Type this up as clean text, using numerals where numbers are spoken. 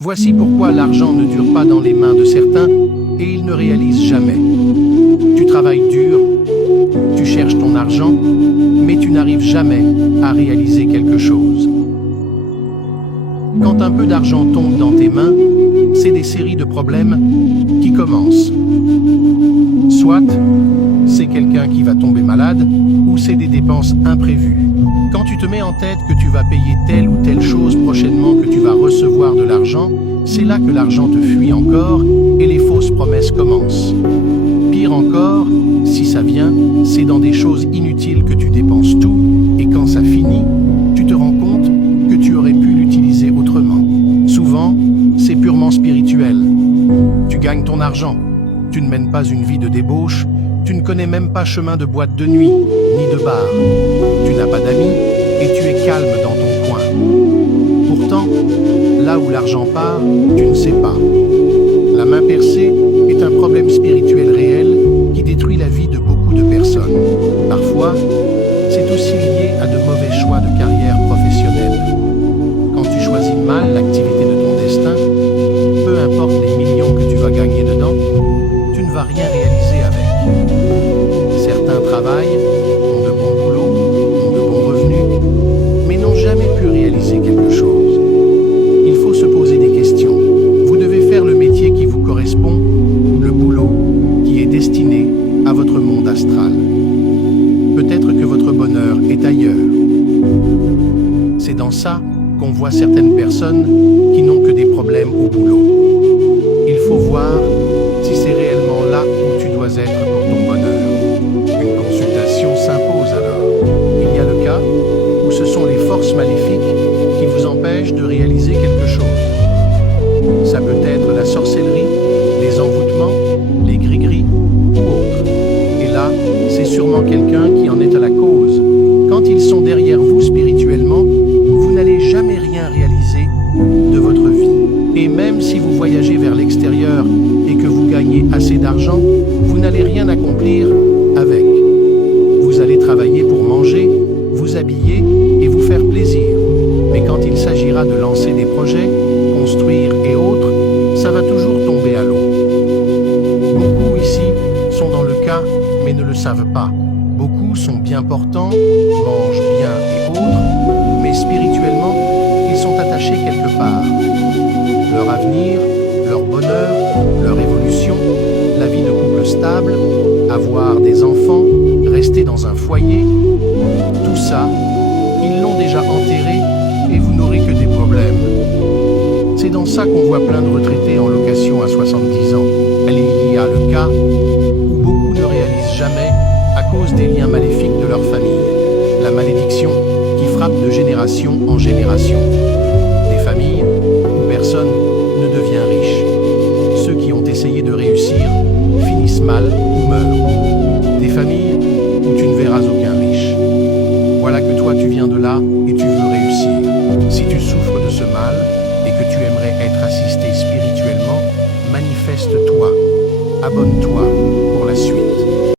Voici pourquoi l'argent ne dure pas dans les mains de certains et ils ne réalisent jamais. Tu travailles dur, tu cherches ton argent, mais tu n'arrives jamais à réaliser quelque chose. Quand un peu d'argent tombe dans tes mains, c'est des séries de problèmes qui commencent. Soit c'est quelqu'un qui va tomber malade, ou c'est des dépenses imprévues. Quand tu te mets en tête que tu vas payer telle ou telle chose prochainement, que tu vas recevoir de l'argent, c'est là que l'argent te fuit encore et les fausses promesses commencent. Pire encore, si ça vient, c'est dans des choses inutiles que tu dépenses tout, et quand ça finit, tu te rends compte que tu aurais pu l'utiliser autrement. Souvent, c'est purement spirituel. Tu gagnes ton argent, tu ne mènes pas une vie de débauche, tu ne connais même pas chemin de boîte de nuit, ni de bar. Tu n'as pas d'amis et tu es calme dans ton coin. Pourtant, là où l'argent part, tu ne sais pas. La main percée est un problème spirituel réel qui détruit la vie de beaucoup de personnes. Parfois, c'est aussi lié à de mauvais choix de carrière professionnelle. Quand tu choisis mal l'activité de ton destin, peu importe les millions que tu vas gagner dedans, tu ne vas rien réaliser avec. Certains travaillent, ont de bons boulots, ont de bons revenus, mais n'ont jamais pu réaliser quelque chose. Il faut se poser des questions. Vous devez faire le métier qui vous correspond, le boulot qui est destiné à votre monde astral. Peut-être que votre bonheur est ailleurs. C'est dans ça qu'on voit certaines personnes qui n'ont que des problèmes au boulot. Il faut voir si c'est réellement là où tu dois être pour ton bonheur. Une consultation s'impose alors. Il y a le cas où ce sont les forces maléfiques qui vous empêchent de réaliser quelque chose. Ça peut être la sorcellerie, les envoûtements, les gris-gris ou autres. Et là, c'est sûrement quelqu'un qui en est à la cause. Quand ils sont derrière vous spirituellement, vous n'allez jamais rien réaliser de votre vie. Et même si vous voyagez vers l'extérieur et que vous gagnez assez d'argent, vous n'allez rien accomplir avec. Vous allez travailler pour manger, vous habiller et vous faire plaisir. Mais quand il s'agira de lancer des projets, construire et autres, ça va toujours tomber à l'eau. Beaucoup ici sont dans le cas, mais ne le savent pas. Beaucoup sont bien portants, mangent bien et autres, mais spirituellement, ils sont attachés quelque part. Leur avenir, leur bonheur, leur évolution, la vie de couple stable, avoir des enfants, rester dans un foyer, tout ça, ils l'ont déjà enterré et vous n'aurez que des problèmes. C'est dans ça qu'on voit plein de retraités en location à 70 ans. Il y a le cas où beaucoup ne réalisent jamais à cause des liens maléfiques de leur famille. La malédiction qui frappe de génération en génération. Des familles où personne ne devient riche. Ceux qui ont essayé de réussir finissent mal ou meurent. Des familles où tu ne verras aucun riche. Voilà que toi tu viens de là et tu veux réussir. Si tu souffres de ce mal et que tu aimerais être assisté spirituellement, manifeste-toi, abonne-toi